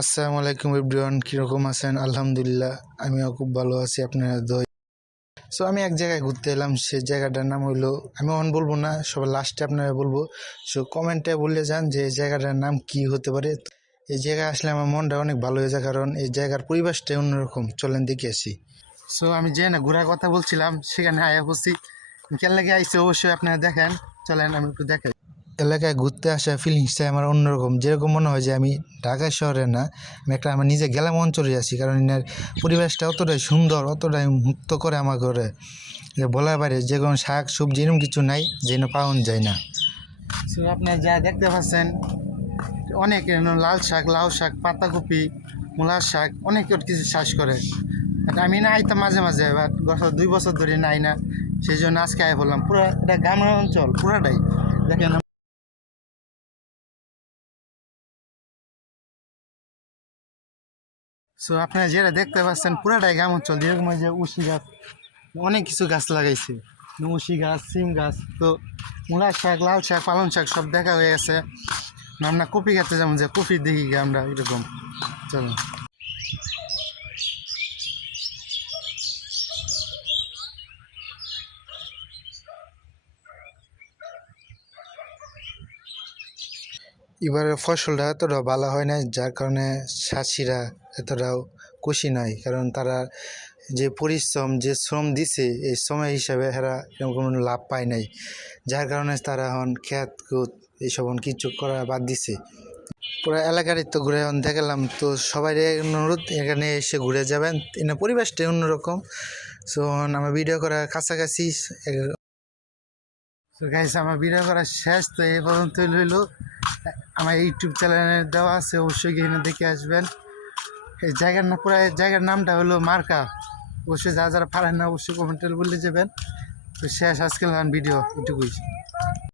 আসসালামু আলাইকুম এভরিওয়ান, কীরকম আছেন? আলহামদুলিল্লাহ, আমিও খুব ভালো আছি আপনারা দোয়ায়। সো আমি এক জায়গায় ঘুরতে এলাম, সে জায়গাটার নাম হইলো, আমি অন বলবো না, সবার লাস্টে আপনারা বলবো। সো কমেন্টে বলে যান যে এই জায়গাটার নাম কি হতে পারে। এই জায়গায় আসলে আমার মনটা অনেক ভালো হয়ে যায়, কারণ এই জায়গার পরিবেশটাই অন্যরকম। চলেন দেখে আসি। সো আমি যে না ঘোরার কথা বলছিলাম, সেখানে আয়া বসছি। কেন লাগে আইসি অবশ্যই আপনারা দেখেন। চলেন আমি একটু দেখাই। এলাকায় ঘুরতে আসা ফিলিংসটা আমার অন্যরকম, যেরকম মনে হয় যে আমি ঢাকা শহরে না, আমি আমার নিজে গ্রাম অঞ্চলে আছি। কারণ এর পরিবেশটা অতটাই সুন্দর, অতটাই মুক্ত করে আমার ঘরে, যে বলার বাইরে। যে কোনো শাক সবজি এরকম কিছু নাই যেন পাওয়া যায় না। সো আপনার যা দেখতে পাচ্ছেন, অনেক লাল শাক, লাউ শাক, পাতাকপি, মূলার শাক, অনেক কিছু চাষ করে। আমি না আইতাম মাঝে মাঝে, বাট গত 2 বছর ধরে নাই না, সেই জন্য আজকে আয় বললাম। পুরো এটা গ্রামের অঞ্চল পুরাটাই দেখেন। সো আপনারা যেটা দেখতে পাচ্ছেন পুরাটাই গ্রাম অঞ্চল। যেরকম যে উশি গাছ, অনেক কিছু গাছ লাগাইছে, উশি গাছ, সিম গাছ, তো মূলার শাক, লাল শাক, পালং শাক সব দেখা হয়ে গেছে। আমরা কপি খেতে যেমন যে কপি দেখি আমরা এরকম। চলো এবারে ফসলটা এতটা ভালো হয় না, যার কারণে চাষিরা এতটাও খুশি নয়। কারণ তারা যে পরিশ্রম, যে শ্রম দিছে, এই সময় হিসাবে এরা এরকম কোনো লাভ পায় নাই। যার কারণে তারা এখন খেত কুত এইসব কিছু করা বাদ দিছে। পুরো এলাকারই তো ঘুরে দেখালাম, তো সবাই অনুরোধ এখানে এসে ঘুরে যাবেন। এখানে পরিবেশটাই অন্যরকম। সো আমার ভিডিও করা কাছাকাছি। তো গাইস, আমার ভিডিও করা শেষ। তো এই পর্যন্ত হইল। আমার ইউটিউব চ্যানেলে দেওয়া আছে, অবশ্যই এখানে দেখে আসবেন। এই জায়গার না, পুরো জায়গার নামটা হলো মার্কা। অবশ্যই যারা যারা পারেন না, অবশ্যই কমেন্টে বলে যাবেন। তো শেষ আজকে ভিডিও এটুকুই।